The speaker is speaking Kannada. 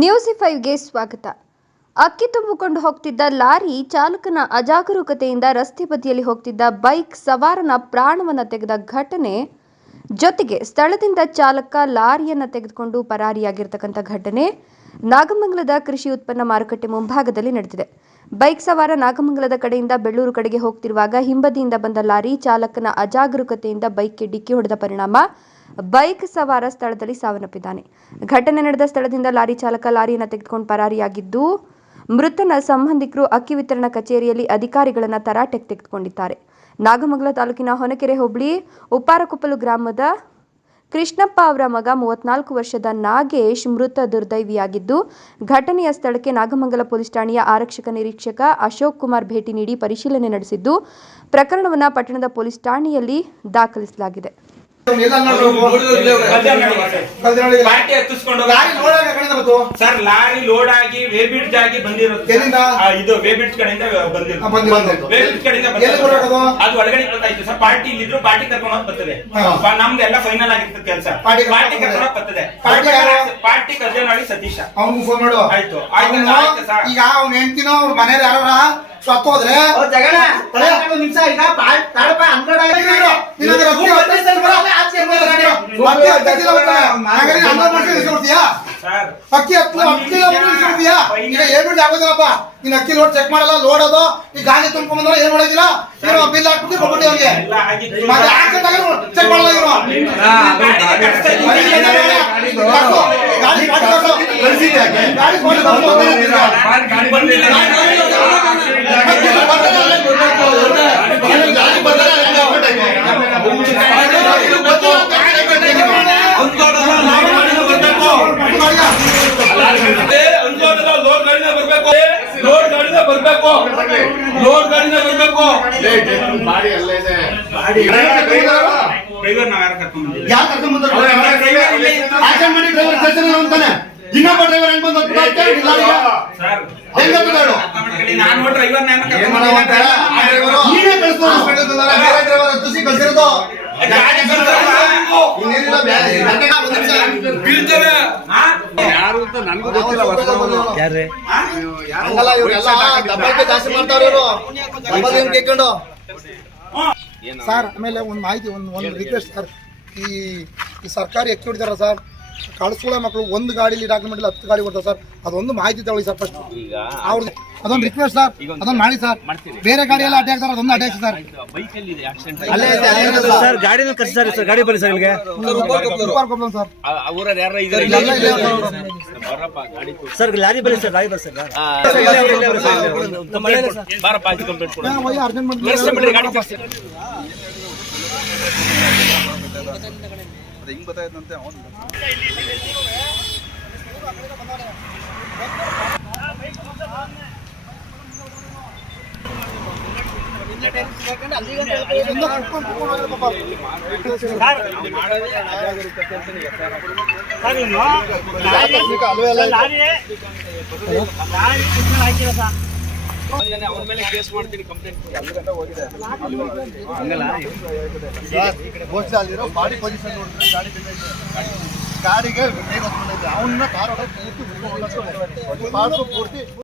ನ್ಯೂಸ್5ಗೆ ಸ್ವಾಗತ. ಅಕ್ಕಿ ತುಂಬಿಕೊಂಡು ಹೋಗ್ತಿದ್ದ ಲಾರಿ ಚಾಲಕನ ಅಜಾಗರೂಕತೆಯಿಂದ ರಸ್ತೆ ಬದಿಯಲ್ಲಿ ಹೋಗ್ತಿದ್ದ ಬೈಕ್ ಸವಾರನ ಪ್ರಾಣವನ್ನು ತೆಗೆದ ಘಟನೆ ಜೊತೆಗೆ ಸ್ಥಳದಿಂದ ಚಾಲಕ ಲಾರಿಯನ್ನು ತೆಗೆದುಕೊಂಡು ಪರಾರಿಯಾಗಿರತಕ್ಕಂಥ ಘಟನೆ ನಾಗಮಂಗಲದ ಕೃಷಿ ಉತ್ಪನ್ನ ಮಾರುಕಟ್ಟೆ ಮುಂಭಾಗದಲ್ಲಿ ನಡೆದಿದೆ. ಬೈಕ್ ಸವಾರ ನಾಗಮಂಗಲದ ಕಡೆಯಿಂದ ಬೆಳ್ಳೂರು ಕಡೆಗೆ ಹೋಗ್ತಿರುವಾಗ ಹಿಂಬದಿಯಿಂದ ಬಂದ ಲಾರಿ ಚಾಲಕನ ಅಜಾಗರೂಕತೆಯಿಂದ ಬೈಕ್ಗೆ ಡಿಕ್ಕಿ ಹೊಡೆದ ಪರಿಣಾಮ ಬೈಕ್ ಸವಾರ ಸ್ಥಳದಲ್ಲಿ ಸಾವನ್ನಪ್ಪಿದ್ದಾನೆ. ಘಟನೆ ನಡೆದ ಸ್ಥಳದಿಂದ ಲಾರಿ ಚಾಲಕ ಲಾರಿಯನ್ನು ತೆಗೆದುಕೊಂಡು ಪರಾರಿಯಾಗಿದ್ದು, ಮೃತನ ಸಂಬಂಧಿಕರು ಅಕ್ಕಿ ವಿತರಣಾ ಕಚೇರಿಯಲ್ಲಿ ಅಧಿಕಾರಿಗಳನ್ನು ತರಾಟೆಗೆ ತೆಗೆದುಕೊಂಡಿದ್ದಾರೆ. ನಾಗಮಂಗಲ ತಾಲೂಕಿನ ಹೊನಕೆರೆ ಹೋಬಳಿ ಉಪ್ಪಾರಕೊಪ್ಪಲು ಗ್ರಾಮದ ಕೃಷ್ಣಪ್ಪ ಅವರ ಮಗ 34 ವರ್ಷದ ನಾಗೇಶ್ ಮೃತ ದುರ್ದೈವಿಯಾಗಿದ್ದು, ಘಟನೆಯ ಸ್ಥಳಕ್ಕೆ ನಾಗಮಂಗಲ ಪೊಲೀಸ್ ಠಾಣೆಯ ಆರಕ್ಷಕ ನಿರೀಕ್ಷಕ ಅಶೋಕ್ ಕುಮಾರ್ ಭೇಟಿ ನೀಡಿ ಪರಿಶೀಲನೆ ನಡೆಸಿದ್ದು, ಪ್ರಕರಣವನ್ನು ಪಟ್ಟಣದ ಪೊಲೀಸ್ ಠಾಣೆಯಲ್ಲಿ ದಾಖಲಿಸಲಾಗಿದೆ. ಸರ್ ಲಾರಿ ಲೋಡ್ ಆಗಿ ವೇಬ್ರಿಡ್ಜ್ ಆಗಿ ಬಂದಿರೋದು. ಇದು ವೇಬ್ರಿಡ್ಜ್ ಕಡೆಯಿಂದ ಅದು ಒಳಗಡೆ ಬರ್ತಾಯಿತ್ತು ಸರ್. ಪಾರ್ಟಿ ಇಲ್ಲಿದ್ರು ಪಾರ್ಟಿ ಕರ್ಕೊಂಡು ಬರ್ತದೆ. ನಮ್ದೆಲ್ಲ ಫೈನಲ್ ಆಗಿರ್ತದೆ ಕೆಲಸ. ಪಾರ್ಟಿ ಕರ್ಕೊಂಡು ಬರ್ತದೆ. ಪಾರ್ಟಿ ಕರ್ಜನಹಳ್ಳಿ ಸತೀಶ ಅವ್ನು ಫೋನ್ ಮಾಡು. ಆಯ್ತು ಈಗ ಅವ್ನ ಹೆಂಡ್ತಿನೋ ಅವ್ರ ಮನೇಲಿ ಯಾರ ಸತ್ತೋದ್ರೆ ನಿಮಿಷ ಈಗ ಅಕ್ಕಿ ಈಗ ಹೇಳ್ಬಿಟ್ಟು ಆಗೋದಿಲ್ಲಪ್ಪ. ನೀನ್ ಅಕ್ಕಿ ಲೋಡ್ ಚೆಕ್ ಮಾಡಲ್ಲ, ಲೋಡ್ ಅದು ಈ ಗಾಡಿ ತುಂಬ್ಕೊಂಡ್ರೆ ಏನ್ ಮಾಡೋದಿಲ್ಲ, ಬಿಲ್ ಹಾಕ್ಬಿಟ್ಟು ಕೊಟ್ಬಿಟ್ಟು ಅವ್ರಿಗೆ ಮತ್ತೆ ಆಕ್ಸಿಡೆಂಟ್ ಆಗಿ ಚೆಕ್ ಮಾಡಲ್ಲ ಇವರು. ಇನ್ನೊಬ್ಬ ಡ್ರೈವರ್ ಹೆಂಗ್ ಬಂದ ಜಾಸ್ತಿ ಮಾಡ್ತಾವ್ರು ಕೇಳ್ಕೊಂಡು ಸರ್. ಆಮೇಲೆ ಒಂದು ಮಾಹಿತಿ, ಒಂದು ರಿಕ್ವೆಸ್ಟ್ ಸರ್. ಈ ಸರ್ಕಾರಿ ಅಕ್ಕಿ ಹೊಡಿದಾರ ಸರ್, ಕಳಿಸ್ಕೊಳ್ಳೋ ಮಕ್ಕಳು ಒಂದು ಗಾಡಿಲಿ ಡಾಕ್ಯುಮೆಂಟ್ 10 ಗಾಡಿ ಕೊಡ್ತಾರೆ ಸರ್. ಅದೊಂದು ಮಾಹಿತಿ ತಗೊಳ್ಳಿ ಸರ್ ಫಸ್ಟ್. ಅವ್ರದ್ದು ಅದೊಂದು ರಿಕ್ವೆಸ್ಟ್ ಸರ್, ಅದೊಂದು ಮಾಡಿ ಸರ್. ಬೇರೆ ಗಾಡಿ ಎಲ್ಲ ಅಟ್ಯಾಕ್ ಸರ್, ಅದೊಂದು ಅಟ್ಯಾಕ್ ಸರ್. ಸರ್ ಗಾಡಿನ ಕಳಿಸ್ತಾರೆ ಸರ್. ಗಾಡಿ ಬನ್ನಿ ಸರ್ ಇಲ್ಲಿಗೆ. ಸರ್ ಲಾರಿ ಬನ್ನಿ ಸರ್. ಲಾರಿ ಬರ್ರಿ ಸರ್. ಹಿಂಗ್ ಗೊತ್ತಾಯ್ತಂತೆ ಅವನು ಅವನ ಮೇಲೆ ಕೇಸ್ ಮಾಡ್ತೀನಿ, ಕಂಪ್ಲೇಂಟ್ ಬಾಡಿ ಪೊಸಿಷನ್ ನೋಡಿದ್ರೆ ಗಾಡಿಗೆ ಅವನ್ನ ಕಾರ್ ಪೂರ್ತಿ